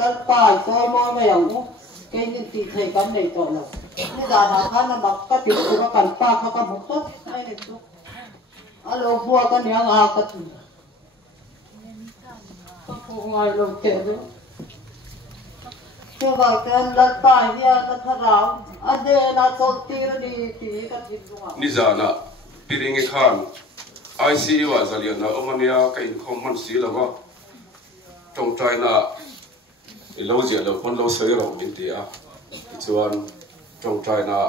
lal pa so mo ma yang mo cái những tỷ thầy cắm này tội lộc cái già nào khác là mặc các tiếng của các cảnh pa các một tốt hay là tốt alo vua cái nhà ngà cái phụ ngoài lộc trẻ đó cho vậy cái lal pa kia cái thằng nào anh đây là tốt tiền đi thì cái tiền đúng không? Ni già nè, piring cái khan, ICU à, giờ liền là ông anh ya cái không man xí là vợ, trong trai nè, lâu giờ lâu con lâu sấy rồi mình thì à, chuan trong trai nè,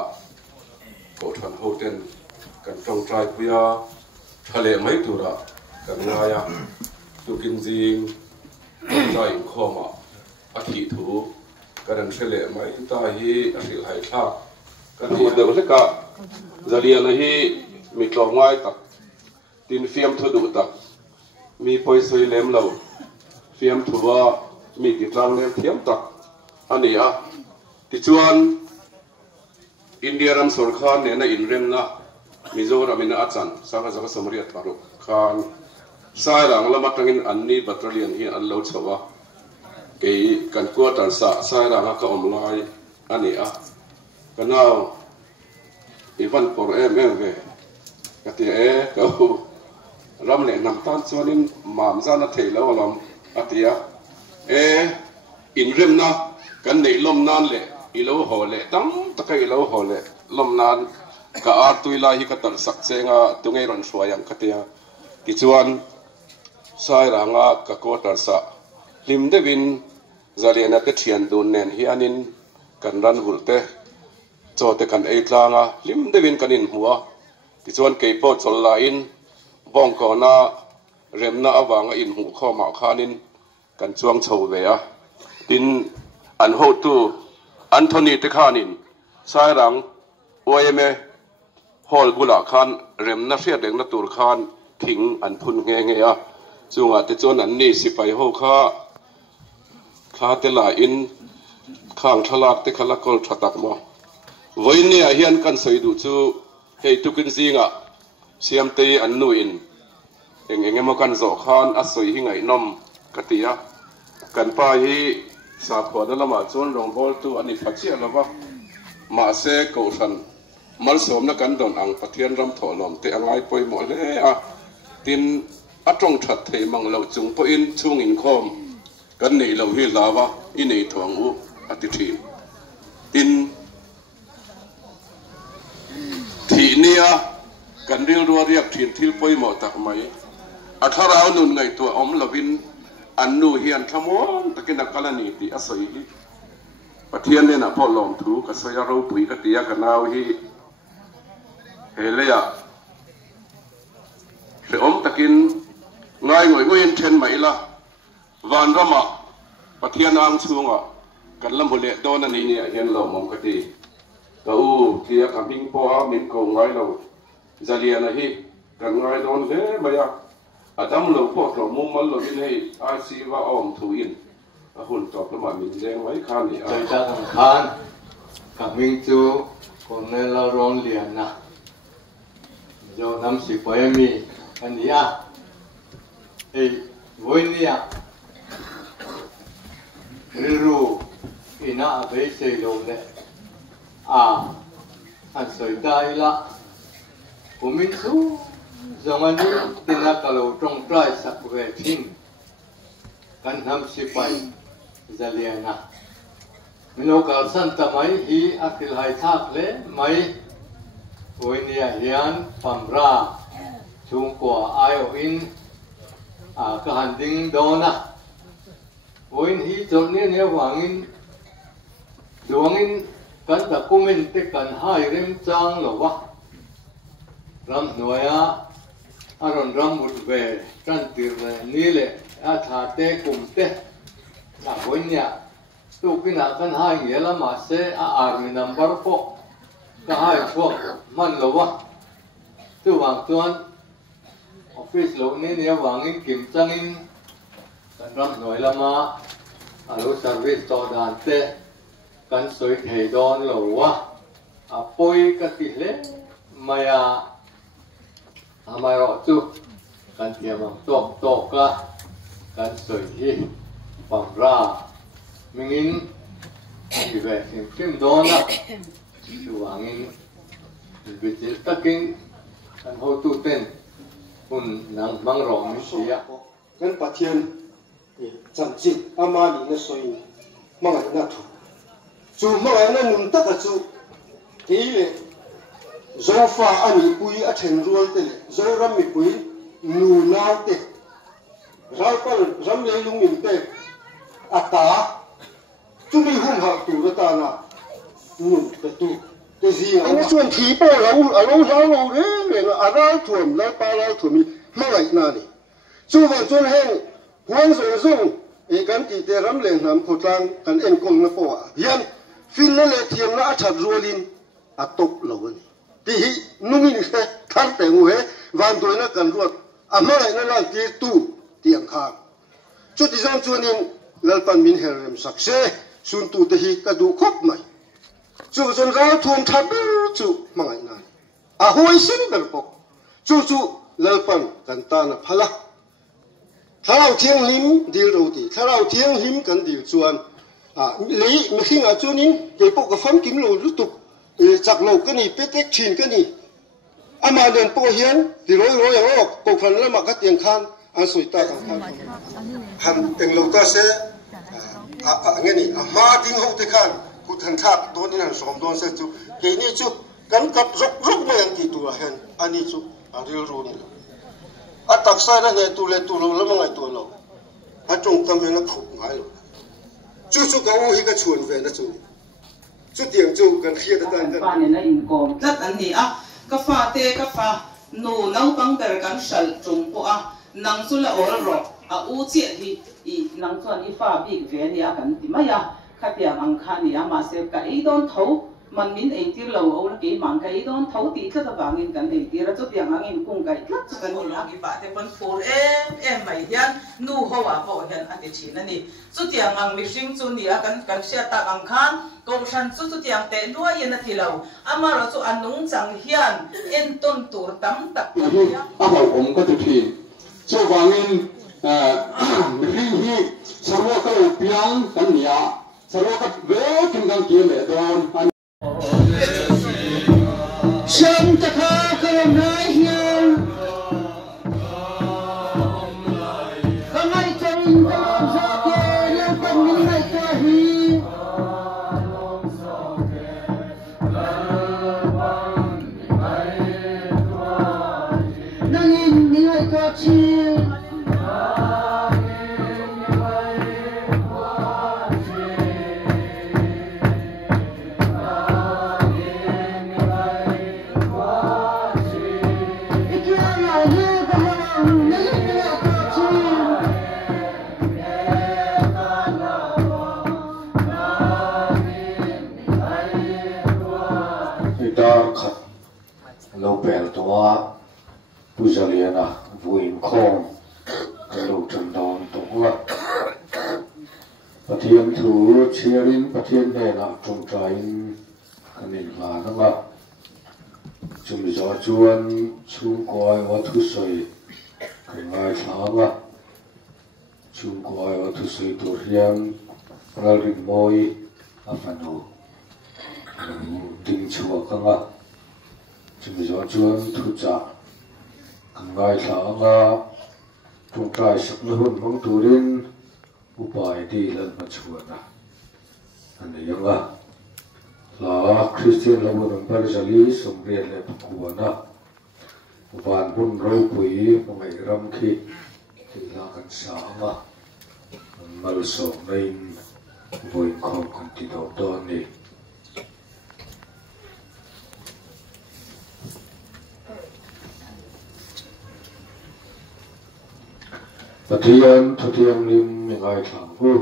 cổ thần hậu tên, cần trong trai bây thà lệ mấy tuổi rồi, cần ngay à, tu kinh gì, trong trai không mà, à thị thủ, cần thà lệ mấy ta hi, à thị hải tha, cần hi đều tất cả, giờ liền là hi, mình lo ngoài tập, tin phim thu đủ tập, mi phơi soi lem lâu, phim thu va, mi kỹ năng lem thiam tập, anh ấy à, thì chuan India ram Sarkar ne na inrem na Mizoram in achan sanga jaga samariat paruk khan sai rang lama tangin anni battalion hi an lo chawa ke kan quarter sa sai rang ka omlai ani a kanao ivan por em ve kati e ko ram le nam tan chuanin mam zana theilo lam atia e inrem na kan nei lom nan le ilo hole tam takai ilo hole lom nan ka artui la hi ka tar sak chenga tungai ron suayang katia kichuan sai ranga ka quarter sa lim devin zaliana te thian dun nen hi anin kan ran hulte chote kan eitlanga lim devin kanin huwa kichuan keipo cholla in bong ko na remna awanga in hu khoma khanin kan chuang chho ve a tin an ho tu Anthony Tekhanin sai rang OMA hall bula khan rem na fiat deng na tur khan thing an phun nge nge a chunga te chon an ni sipai ho kha te la in khang thalak te khala kol thatak mo voini a hian kan soi du chu hei tukin zinga siam te an nu in enge mo kan zo khan a soi hi ngai nom katia kan pa hi sa kho da lama chon rong bol tu ani phachia lawa ma se ko san mal som na kan don ang pathian ram tholom te angai poi mo le a tin atong that thei mang lo chung po in chung in khom kan nei lo hi lawa i nei thong u ati thin tin thi nia kan ril ro riak thin thil poi mo tak mai athara nun ngai tu om lovin annu hian thamon takin akalani ti asoi hi pathian ne na polom thu ka soya ro pui ka tia ka naw hi heleya se om takin ngai ngoi ngoin then mai la van rama pathian ang chunga kan lam hole don ani ni hian lo mom ka ti ka u tia ka ping po a min ko ngai lo zaliana hi kan ngai don le maya Adam lo po lo mum mal lo in hei I see wa om thu in a hun top lo ma min leng mai khan ni a chai ta thang khan ka ming chu cornel la ron lian na jo nam si poemi ania ei voinia riru ina ve sei lo le a an soi dai la kumin chu zaman ni tina kalau trong trai sak ve thing kan nam si pai zaliana mino kal san tamai hi akil hai thak le mai oinia hian pamra chung kwa ayo in a ka handing dona oin hi chorne ne wangin duangin kan ta kumin te kan hai rem chang lo wa ram noya aron ramut ve kan tir ni le a tha te kum te la hoinia tu kina kan hai nge la ma se a army number po ka hai chho man lo wa tu wang tuan office lo ni ne wangin kim changin kan ram noi lama alo service to dan te kan soi thei don lo wa a poi ka ti le maya amaro tu kan tiamam tok ka kan soi hi pamra mingin thì về phim đó na chú angin bị chết takin anh hô tu tên un nang mang rong mi sia kan pathian chan chin ama ni na soi mangai na thu chu mangai na nun ta ka chu ti le zo fa ani pui a then rual te le zo ram mi pui nu na te rau pal ram le lung min te ata chu mi hum ha tu ta na nun te tu te gì anh chuan thi po lo rau le a ra thuam la pa la thumi mangai na ni chu va chuan hen huang zong kan ti te ram len nam khotlang kan en kong na po hian fin na le thiam na that rualin atop lo ni ti hi nungi ni he thar te ngu he van doi na kan ruat ama lai na lang ti tu tiang kha chu ti zong chuanin lalpan min herem sakse sun tu te hi ka du khop mai chu chon ga thum thap chu mangai na a hoi sin ber pok chu lalpan kan ta na phala thảo thiêng lim điều đầu tiên thảo thiêng lim cần điều chuan lấy mình khi ngã chuan in cái bộ cái phim kiếm lô rút tục chặt lô cái này pet chin cái này ama den po hiền thì rồi yang bộ phận là mà cái tiền khan anh soi ta khan han tiền lô ta sẽ nghe này ma tiếng hậu thế khan cụ thần tháp đón nên sòng đón sẽ chú cái này chú cắn cặp rốc mà yang kỳ tu hiền anh ấy chú điều rồi này atak sai na ngai tu le tu lo la ngai tu lo a chung kam na phuk ngai lo chu ka u hi ka chuan ve na chu tiang chu kan khia ta tan fa ne na in kom tlat an ni a ka fa te ka fa no nau pang ter kan sal chung po a nang su la or ro a u che hi I nang chuan I fa bi ve ni a kan ti mai a khatia ang kha ni a ma se ka I don tho man min ei tir lo o la ke mang kai don tho ti tla ta wangin kan ei tir chu tiang angin kung kai tlat chu kan ni a ki ba te pon for em mai hian nu ho wa ho hian ati chin ani chu tiang ang mi hring chu ni a kan sia ta ang khan ko san chu tiang te lua yen a thilo ama ro chu anung chang hian en ton tur tam tak a ho om ka tu thi chu wangin mi hring hi sarwa ka piang kan nia sarwa ka ve kim kan ki le don Shem ta kha ka nai hian ka ngai charin ka za ke le kan min nai ka hi nangin ni ngai ka chi lâu bèo toa Buzaliana vuin khom lâu trần đòn tổng lật Pathian thủ cherin Pathian này là trong trái cái nền là nó ngập chúng gió chuan chung coi và thu soi cái ngày tháng à chung coi và thu soi tổ hiang ra rình môi à phần hồ tình chùa căng à chúng gió chuan thu trả cái ngày tháng à trong trái sắc luôn mong tu đến upai đi lần mà chuan à anh ấy yang à là Christian là một ông Barzali sống riêng là buồn à van bún rau quỷ một ngày ram khi thì là cảnh sáng à mal sống này vui không còn tí đầu đó nè Pathian lim ngày tháng vui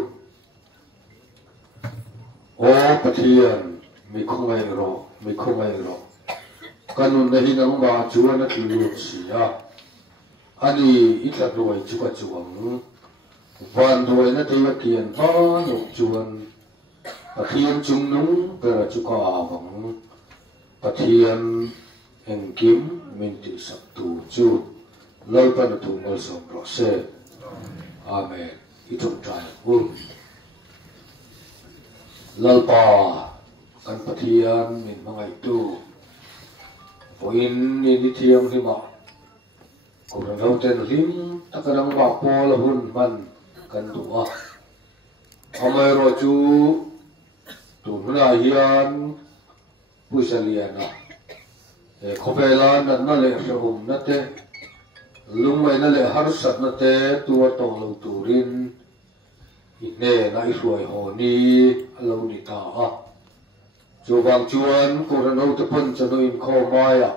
ô Pathian mi không ai ro kanun na hinang ba chuan na tlu sia ani itla roi chuka chuang van roi na te kian ha no chuan Pathian chung nung pera chuka awang Pathian engkim min ti sak tu chu loi pa na tu ngol som ro se amen itung trai lalpa kan pathian min mangai tu poin ni thiam hi ma ko rau ten rim takarang ba pol hun man kan duwa amai ro chu tu na hian pusaliana e khopela na le hum na te lungmai na le har sat na te tu to lo turin ine na i ruai ho ni alo ni ta a chu bang chuan ko ran ho te pon cha no in kho maya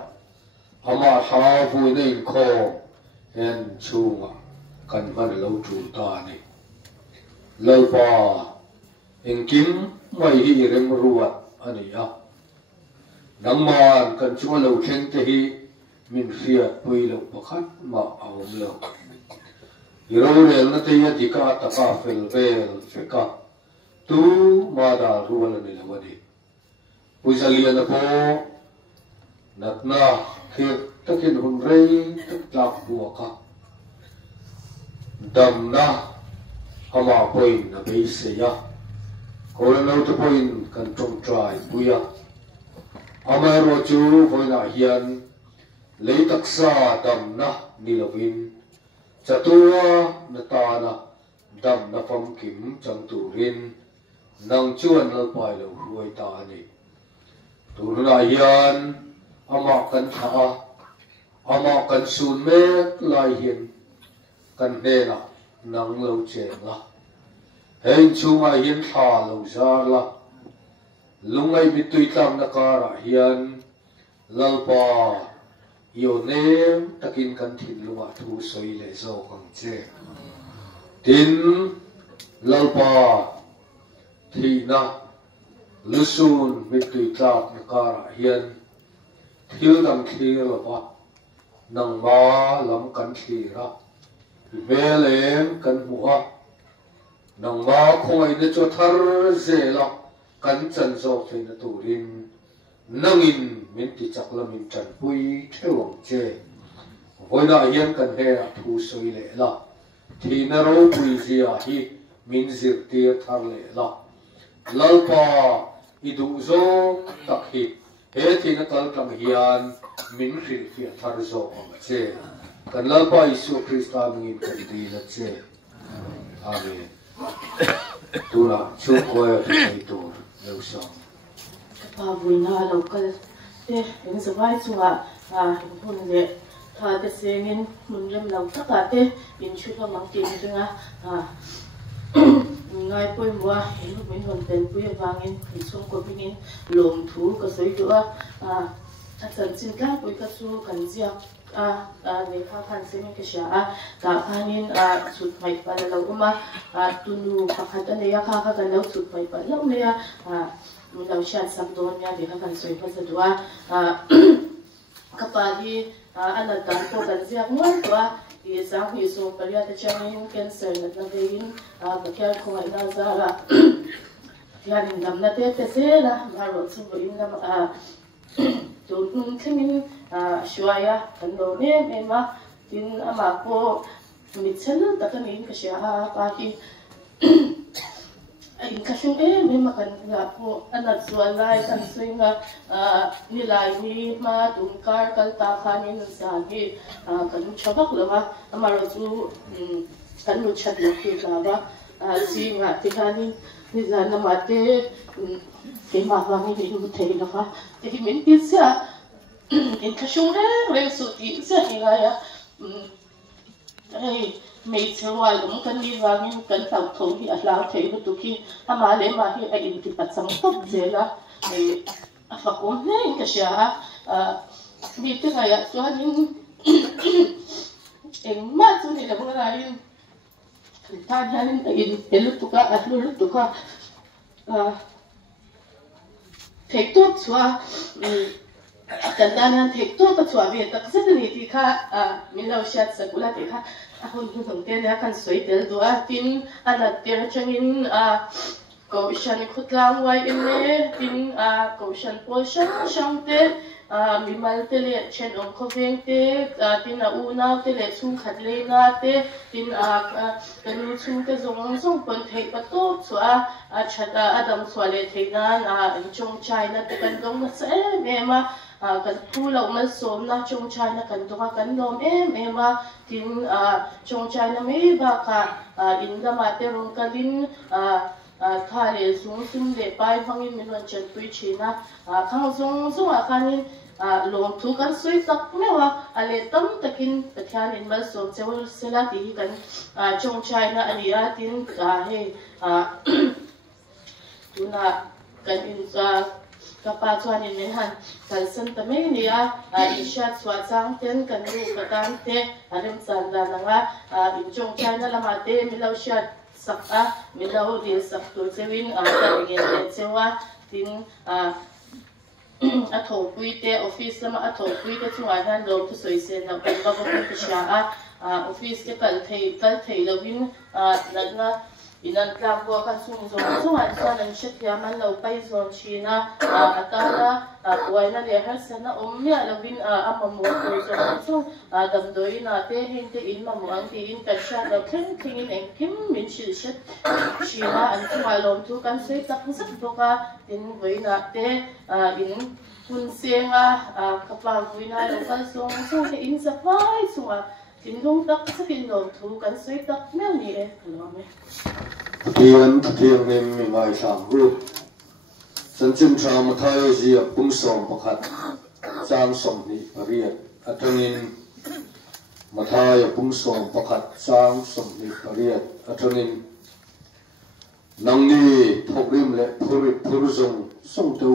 ama ha vui na in kho en chunga kan man lo tu ta ni lo pa en kim mai hi rem ruat ani a nangman kan chunga lo thleng te hi min riat pui lo pakhat ma aum lo iro rel na te ya dika ta ka fel vel feka tu ma da rual ni lo ni pujalia na po natna khir takin hun rei tak buaka damna ama poin na be se ya ko lo to poin kan trong trai puya ama ro chu voina hian lấy taksa dam na nilovin chatua natana dam na pham kim chang turin nang chuan lo pai lo huai ta ni turna hian ama kan tha ama kan sun me lai hian kan ne na nang lo che la hein chunga hian tha lo za la lungai bitui tlam na kara hian lalpa yo nem takin kan thin lunga thu soi le zo kang che tin lalpa thina lusun mitui tlak na kara hian thil dang thil pa nang ma lam kan thira velem kan muha nang ma khoi ne cho thar zela kan chan zo theina turin nangin min ti chaklam in chan pui thewang che voina hian kan he thu soi le la thina ro pui zia hi min zir ti thar le la lalpa idu zo tak hi he thina kal tang hian min hril fi thar zo che kan lalpa isu krista min kan ti la che amen tuna chu ko ya ti tu lo so pa vui na local te in zawai chunga hun le tha te sengin mun rem lau taka te in chuka mang tin ringa ngai poi mua in min hon ten pui wangin in chung ko bingin lom thu ka soi do a chan chin ka poi ka chu kan zia le kha khan semi ka sha ka khanin chut mai pa la uma tunu pakhat ane ya kha kan lo chut mai pa lo ne yaเราเชื่อสักตัวเนี่ยเดี๋ยวเขากันสวยพัสดุkapagi anak dan ko kan siap ngwa ia sang isu pelia te changin cancer na nagin bakal ko ai nazara tian dam na te sela maro chu in dam tu khamin shwaya kan do ne mema tin ama ko mitchel ta kan in ka sha pa ki in kasung may makan nga po anak sualay kan swinga nilay ni ma tungkar kaltakanin sagi kan chabak lama amaro tu kan luchat laki laba si nga tihani nizana mate kay mawangi nilutay laka tihimintin siya in kasung re suti siya hingaya ay may sawal kung kanilangin kan tawtong hi atlaw tayo tuki amale mahi ay intipat sang top zela ay afakon na yun kasya dito kaya suhanin mato nila mga narin kantanin ay elutuka at lulutuka tektot suha kantanan tektot at suha biyata kasi ganiti ka milaw siya sa gulat ka ako nung kaya kan soy tel doa tin alat tira changin ko siya ni kutlang way ine tin ko siya po siya siyang te mi mal te le chen om kho veng te tin a u nau te le chung khat le nga te tin kan chung te zong pon thei pa to chua chata adam chua le thei nan in chung China te kan dong na se ma kan thu lo mal som na chung China kan to kan lom ma tin chung China me ba ka in da ma te rong kalin thà lệ xuống lệ bay phong in mình vẫn chân quý chi na khang xuống khanin lồng thu kan suy tak mewa lệ tâm takin pathian in mal som chewal sela ti kan chung China ania tin he tuna kan in kapa chuan in men han kan san ta me nia isha chwa chang ten kan ru ka tan te rem chan da nanga in chung China lama te mi lo shat sakta mi lo di sak tu chewin ka ingen chewa tin a tho pui te office lama a tho pui te chunga han lo tu soi sen na ba ba ko sha office ke kal thei lo win na inan tlang ko kan sung an san an shet ya man lo pai zon china atala waina le har sana omya lo win amamu ko so dam doi na te hin te in mamu ang ti in ka sha lo khen in en kim min shil shet china an chunga lom tu kan sei tak sak boka tin waina te in kun senga kapa waina lo kan song te in sa pai sunga tin dong tak sa tin lom tu kan sei tak mel ni lo me Kian kian nem mai sam ru san chim cham thai ji pung som pakhat chang som ni riat atangin mathai pung som pakhat chang som ni riat atangin nang ni thokrim le phur zong song tu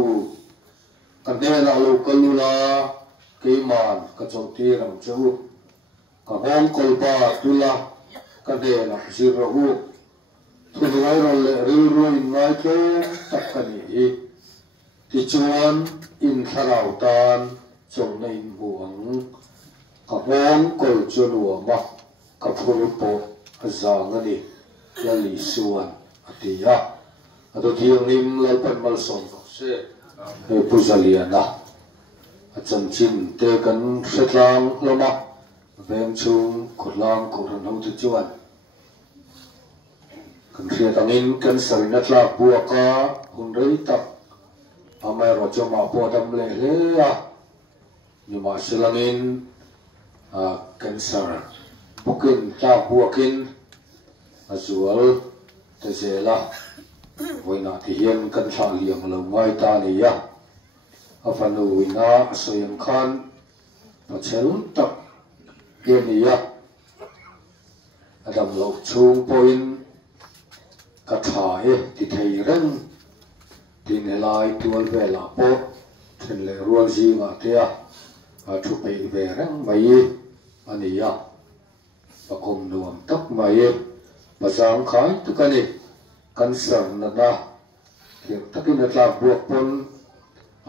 kan ne la lo kalula ke man ka chong ti ram chu ka hong kol ba tula ka de la zero hu thu ngai ro le ru in ngai ke takani hi ti chuan in tharau tan chong nei buang ka hong kol chuan wa ma ka phur po azang ani ya li suan atia ado thiang nim lal pan mal som se he puzaliana achan chin te kan setlang loma veng chung khurlang khurhan ho tu chuan kan ria tangin kan sarina tla buaka hunrei tak amai ro choma po dam le le ni ma silangin cancer bukin tla buakin azual te zela voina ti hian kan thla liang lo ngai ta ni ya afanu wina soyam khan pachel tak ye ni ya adam lo chung point ka thai ti thei ren tin helai tual vela po then le rual ji nga tia thu pe ve rang mai ani ya pakom nuam tak mai bazang khai tu kani kan sam na na thiam takin atla buak pon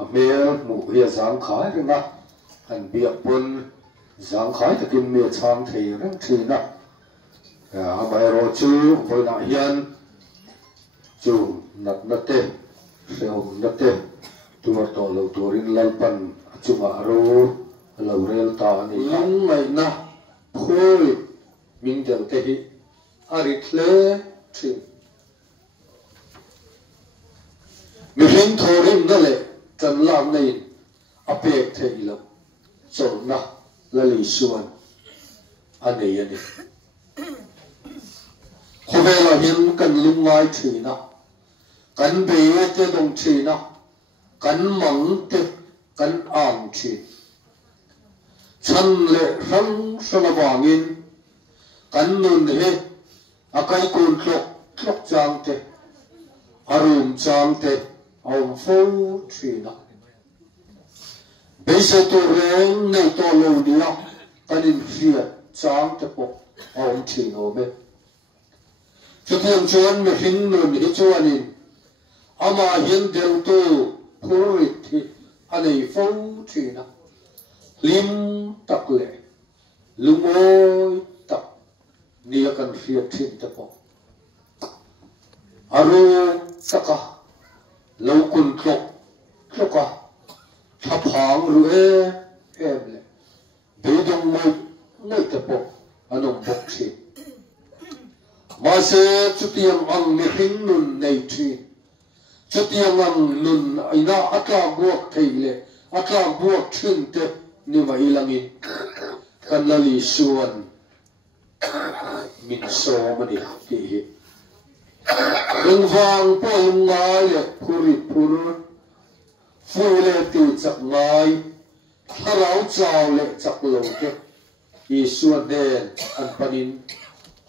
a mel mu hia zang khai ringa kan biak pon zang khai takin me chang thei rang thina a mai ro chu voina hian chu nat nate seom nate tumar to lo torin lalpan chunga ro lo rel ta ni ang mai na phoi min del te hi ari tle thin mi hin thorin na le tan lam nei apek thei lo chol na la li suan ani ani khobela hin kan lungai thina kan be te dong thina kan mang te kan am thi chan le rang sana wangin kan nun he akai kun tlok chang te arum chang te om fo thina be se to reng nei to lo dia kan in fia chang te po om thi no me cho thêm chuan mi hin nun hi chuanin ama hian del tu phurit hi anei fo thina lim tak le lumoi tak nia kan fiat thin te po aru taka lo kun tloka thắp hàng rồi em lệ bị đông mây ngay tập bộ anh ông bốc chi mà sẽ chút tiền ăn mi hình nun này chi chút tiền ăn nun ina atla buộc thầy lệ atla buộc chuyên te nhưng mà ilangin kan lali suan min so mani ki rung vang po ngai le phuri phur phu le ti chak ngai tharau chaw le chak lo ke i suan den an panin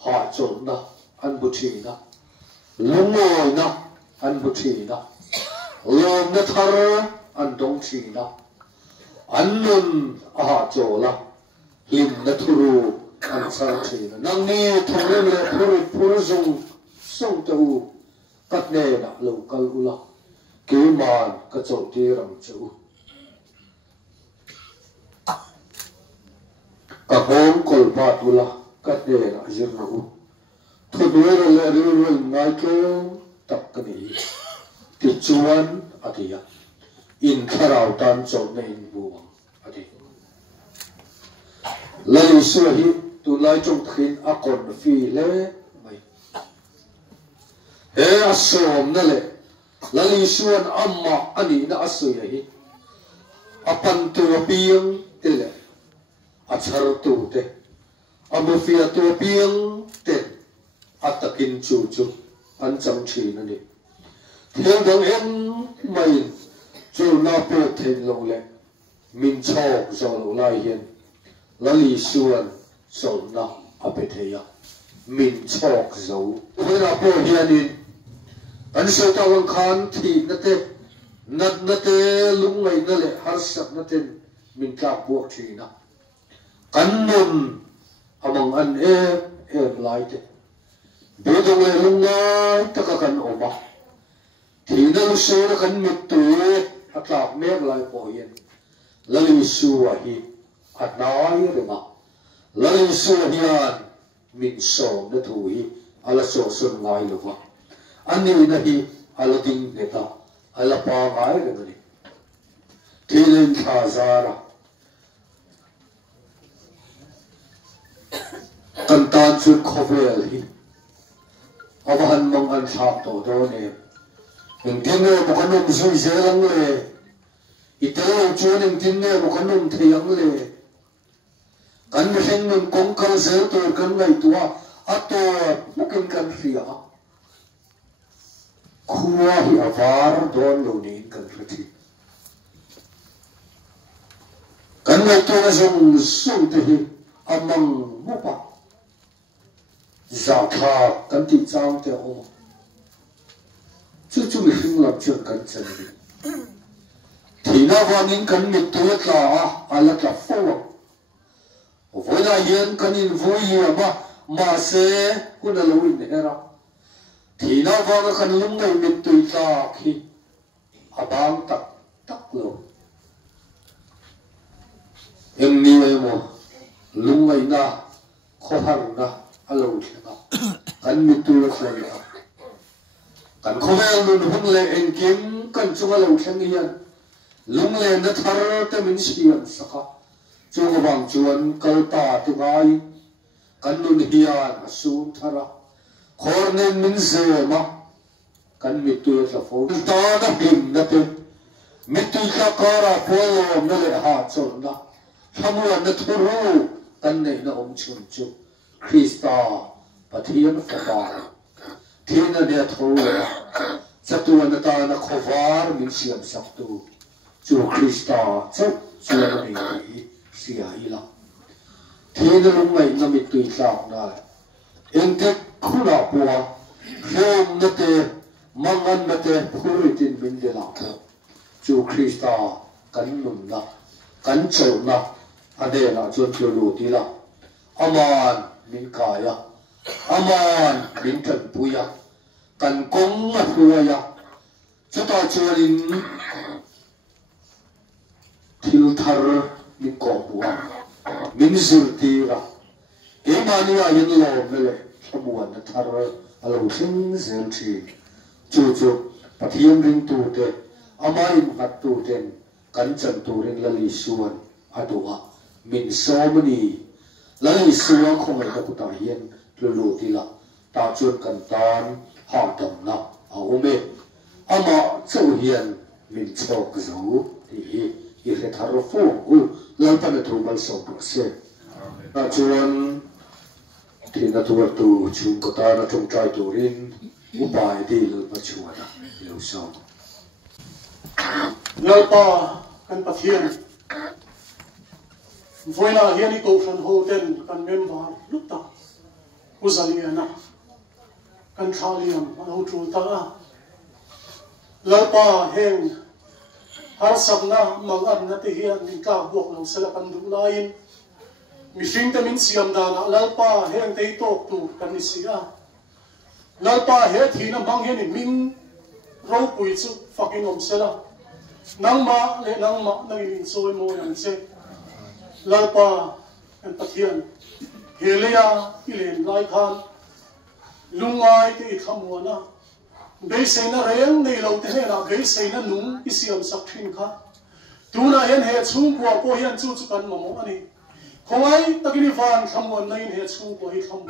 ha chon na an buthi na lungoi na an buthi na lom na thar an dong thi na an nun a chaw la lim na thuru an sang thi na nang ni thong le phuri phur zung song tàu cắt nè đã lâu câu ula kế màn các chỗ kia rầm chỗ các hôm col bát ula cắt nè đã dễ nấu thôi đuôi rồi lẹ rồi ngay kêu tập cái gì thì chuan à thì in khao tan chỗ này in buông à thì lấy suy hi tu lấy trong thiên a còn phi lẽ he asom na le lali suan amma ani na asu ya hi apan tu piang te le achar tu te amu fia tu piang te atakin chu chu an chang chi na ni thiang dang em mai chu na pe thein lo le min chok zo lo lai hian lali suan so na ape theya min chok zo hera po hianin an so tawang khan thi na te lung ngai na le har sak na ten min ka buak thi na kan nun among an em lai te be dong le lung ngai ta ka kan oma thi na lu so na kan mit tu atlak mek lai po yen lali su wa hi atnai re ma lali su hian min so na thu hi ala so sun ngai lo wa ani na hi ala ding neta ala pa ngai le ni thilen tha zara kan tan chu khovel hi awan mong an thap to do ne eng tin ne mo kanum zui zelang le itelo chuan eng tin ne mo kanum theyang le kan heng nun kong kal zel to kan ngai tua ato mukin kan ria khua hi avar don lo ni kan rati kan ngai to na zong su te hi amang mo pa za tha kan ti chang te o chu chu mi hing lam chuan kan chen ni thina wanin kan mit tu tla ala tla fo voi la hian kan in voi hi ma ma se kuna lo in era thina wa kan lung nei mit tu tla khi abang tak tak lo em ni mo lung nei na kho har na alo thina kan mit tu la ni kan kho vel nun hung le en kim kan chunga lo thang hian lung le na thar ta min siam saka chu bang chuan kal ta tu ngai kan nun hian asun thara khor nen min zema kan mi tu la fo ta na him na te mi tu ka kara polo na le ha chon na thamu na thuru kan nei na om chun chu krista pathian fa ba thina ne tho chatu na ta na khovar min siam sak tu chu krista chu chuan nei sia ila thina lung ngai na mi tu tla na ente khuna puwa khom na te mangan na te phuritin min de la chu krista kan nun na kan chau na ade na chuan chu lu ti la aman min kaya aman min kan puya kan kong na puya chu ta chuan thil thar min ko puwa min zur ti ra emania yin lo mele thamuan na thar alo sing zel chi chu chu pathian ring tu te ama in hat tu ten kan chan turin lali suan adua min somani lali suan khomai na kuta hian lulu tila ta chuan kan tan hang tam na aume ama chau hian min chok zo ti i re thar fu u lalpan thumal so se ta chuan thina tuar tu chung ko ta na chung trai turin upai ti lo ma chuana lo so lalpa kan pathian voina hian I ko fran hotel kan member lutta uzaliana kan thaliam alo tu ta lalpa heng har sabna mangan na te hian ni ka buak lo sala kan du lain mi fing ta min siam dana lalpa heng te tok tu kan ni sia lalpa he thina bang he ni min ro pui chu fucking om sala nangma le nangma nangin soi mo yang se lalpa kan pathian helea ilen lai khan lungai te khamwana be seina reng nei lo te na be seina nung isiam sak thin kha tuna hen he chung kwa ko hian chu chu kan mamo ani khongai takini van khamwan nei he chung ko hi kham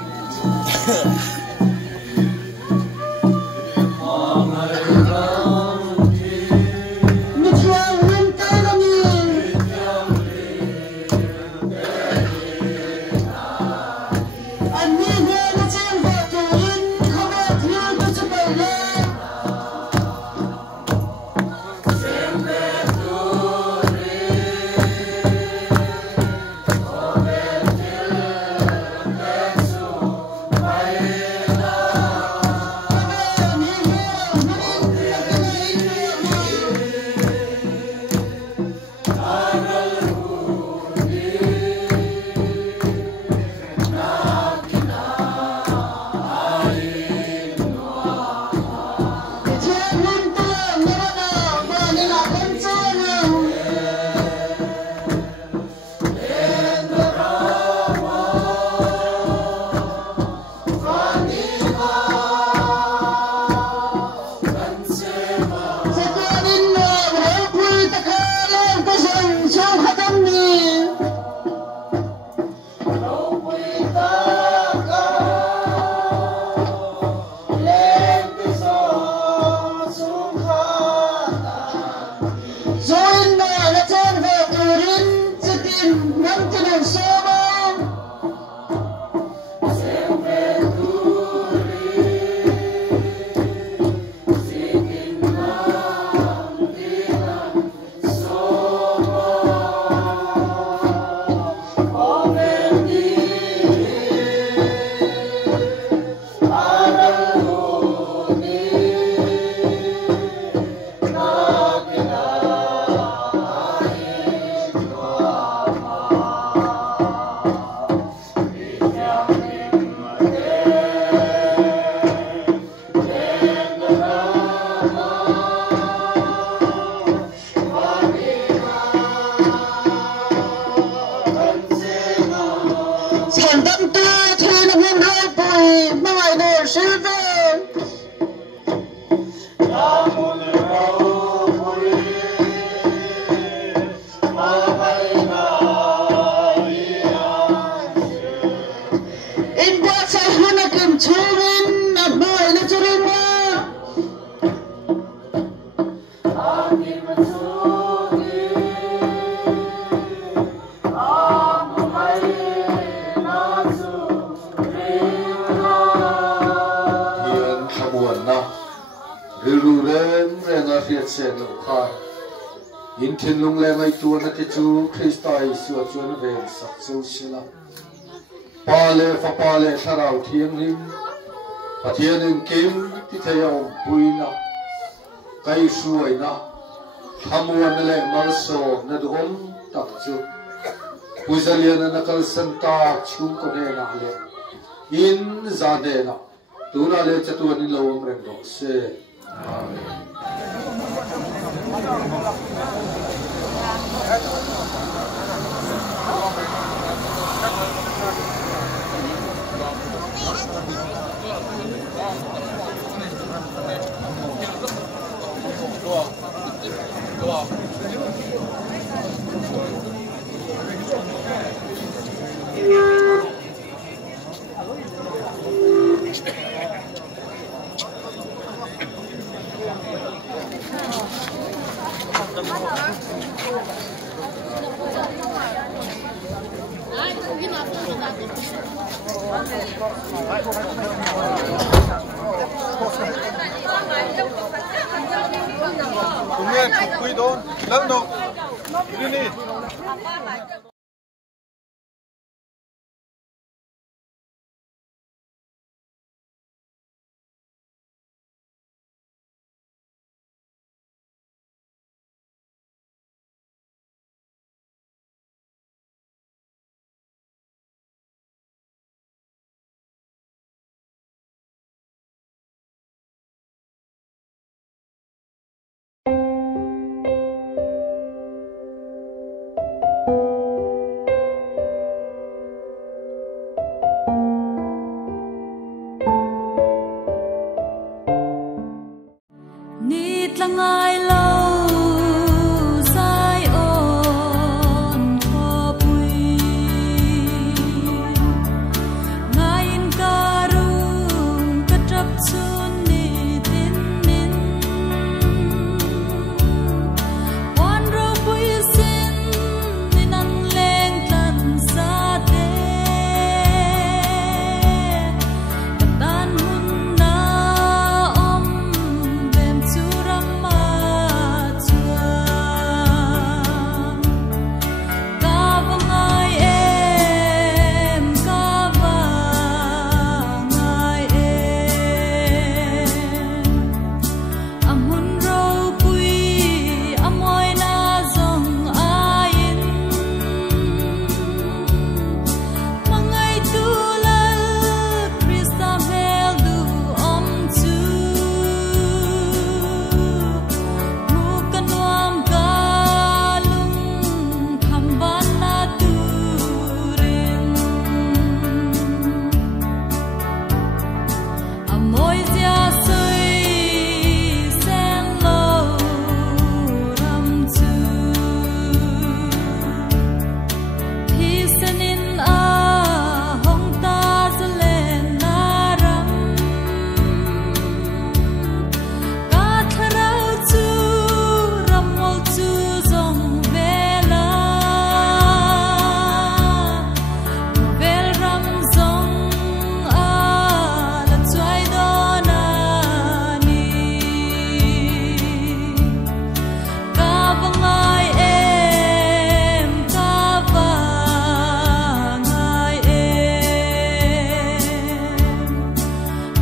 in thiên lung le mai tu na ti chu Krista Isu chuan ve sak chu sila pa le fa pa le tharau thiang lim pathian in kim ti thayau puina kai suai na hamuan le mal so na dom tak chu puzalian na kal santa chu ko ne na le in zade na tu na le chatu ni lo reng dok se amen. Go on.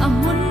Amun